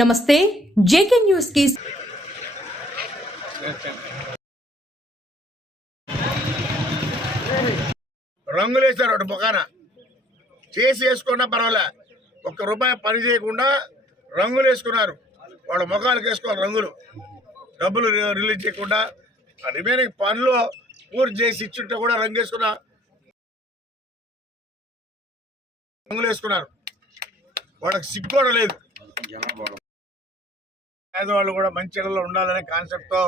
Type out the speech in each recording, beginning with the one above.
నమస్తే జేకే న్యూస్కి రంగులు వేశారు ఒకటి ముఖాన చేసి వేసుకున్నా పర్వాలే. ఒక్క రూపాయి పని చేయకుండా రంగులు వేసుకున్నారు. వాళ్ళ ముఖాలకు వేసుకోవాలి రంగులు. డబ్బులు రిలీజ్ చేయకుండా ఆ రిమైనింగ్ పనులు పూర్తి చేసి ఇచ్చుంటే కూడా రంగు వేసుకున్నా. రంగులు వేసుకున్నారు. వాళ్ళకి సిగ్గు కూడా లేదు. పేదవాళ్ళు కూడా మంచి ఇళ్ళలో ఉండాలనే కాన్సెప్ట్తో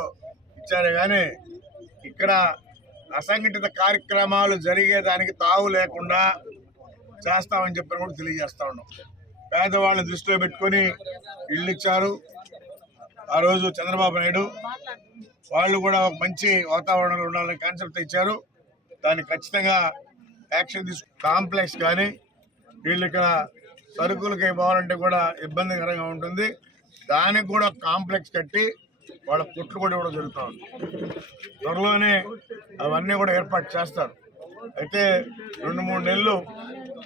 ఇచ్చారే కానీ ఇక్కడ అసంఘటిత కార్యక్రమాలు జరిగేదానికి తావు లేకుండా చేస్తామని చెప్పి కూడా తెలియజేస్తా ఉన్నాం. పేదవాళ్ళని దృష్టిలో పెట్టుకొని ఇళ్ళు ఇచ్చారు. ఆ రోజు చంద్రబాబు నాయుడు వాళ్ళు కూడా ఒక మంచి వాతావరణంలో ఉండాలని కాన్సెప్ట్ ఇచ్చారు. దాన్ని ఖచ్చితంగా యాక్షన్ తీసుకు కాంప్లెక్స్ కానీ వీళ్ళు ఇక్కడ సరుకులకి పోవాలంటే కూడా ఇబ్బందికరంగా ఉంటుంది. దానికి కూడా కాంప్లెక్స్ కట్టి వాళ్ళ కుట్లు కూడా ఇవ్వడం జరుగుతూ ఉంది త్వరలోనే అవన్నీ కూడా ఏర్పాటు చేస్తారు. అయితే రెండు మూడు నెలలు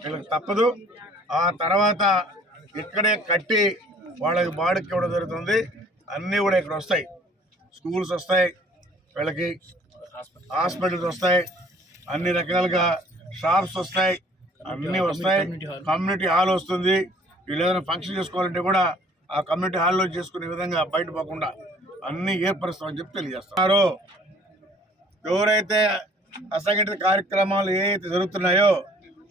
వీళ్ళకి తప్పదు. ఆ తర్వాత ఇక్కడే కట్టి వాళ్ళకి బాడుకి ఇవ్వడం జరుగుతుంది. అన్నీ కూడా ఇక్కడ వస్తాయి. స్కూల్స్ వస్తాయి వీళ్ళకి హాస్పిటల్స్ వస్తాయి అన్ని రకాలుగా షాప్స్ వస్తాయి అన్నీ వస్తాయి. కమ్యూనిటీ హాల్ వస్తుంది. వీళ్ళు ఏదైనా ఫంక్షన్ చేసుకోవాలంటే కూడా ఆ కమ్యూనిటీ హాల్లో చేసుకునే విధంగా బయట పోకుండా అన్ని ఏర్పరుస్తామని చెప్పి తెలియజేస్తున్నారు ఎవరైతే అసంఘటిత కార్యక్రమాలు ఏవైతే జరుగుతున్నాయో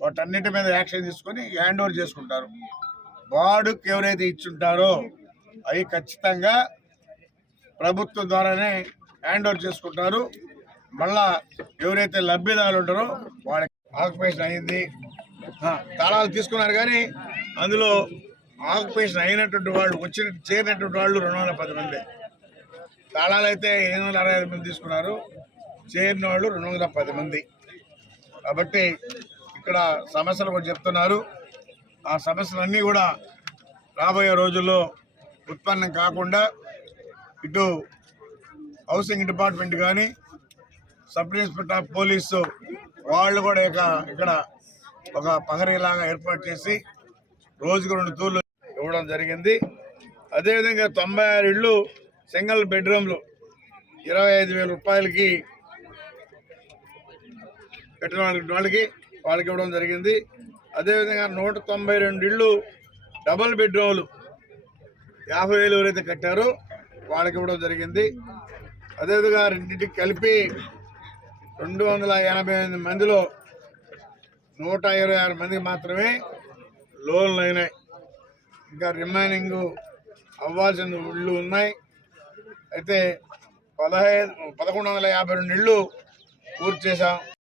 వాటన్నిటి మీద యాక్షన్ తీసుకొని హ్యాండ్ ఓవర్ చేసుకుంటారు. బాడుకి ఎవరైతే ఇచ్చుంటారో అవి ఖచ్చితంగా ప్రభుత్వం ద్వారానే హ్యాండ్ ఓవర్ చేసుకుంటారు. మళ్ళా ఎవరైతే లబ్ధిదారులు ఉంటారో వాళ్ళకి ఆక్యుపేషన్ అయింది. ఆ, తాళాలు తీసుకున్నారు కానీ అందులో ఆక్యుపేషన్ అయినటువంటి వాళ్ళు వచ్చిన చేరినటువంటి వాళ్ళు రెండు వందల పది మంది. తాళాలు అయితే ఎనిమిది వందల అరవై ఐదు మంది తీసుకున్నారు. చేరిన వాళ్ళు రెండు వందల పది మంది. కాబట్టి ఇక్కడ సమస్యలు కూడా చెప్తున్నారు. ఆ సమస్యలన్నీ కూడా రాబోయే రోజుల్లో ఉత్పన్నం కాకుండా ఇటు హౌసింగ్ డిపార్ట్మెంట్ కానీ సబ్ ఇన్స్పెక్టర్ ఆఫ్ పోలీసు వాళ్ళు కూడా ఇక ఇక్కడ ఒక పహరీలాగా ఏర్పాటు చేసి రోజుకు రెండు తూర్లు ఇవ్వడం జరిగింది. అదేవిధంగా తొంభై ఆరు ఇళ్ళు సింగిల్ బెడ్రూమ్లు ఇరవై ఐదు వేల రూపాయలకి పెట్టిన వాళ్ళకి వాళ్ళకి వాళ్ళకి ఇవ్వడం జరిగింది. అదేవిధంగా నూట తొంభై రెండు ఇళ్ళు డబల్ బెడ్రూమ్లు యాభై వేలు ఎవరైతే కట్టారో వాళ్ళకి ఇవ్వడం జరిగింది. అదేవిధంగా రెండింటికి కలిపి రెండు వందల ఎనభై ఎనిమిది మందిలో నూట ఇరవై ఆరు మందికి మాత్రమే లోన్లు అయినాయి. ఇంకా రిమైనింగ్ అవ్వాల్సిన ఇళ్ళు ఉన్నాయి. అయితే పదహైదు పదకొండు వందల యాభై రెండు ఇళ్ళు పూర్తి చేశాం.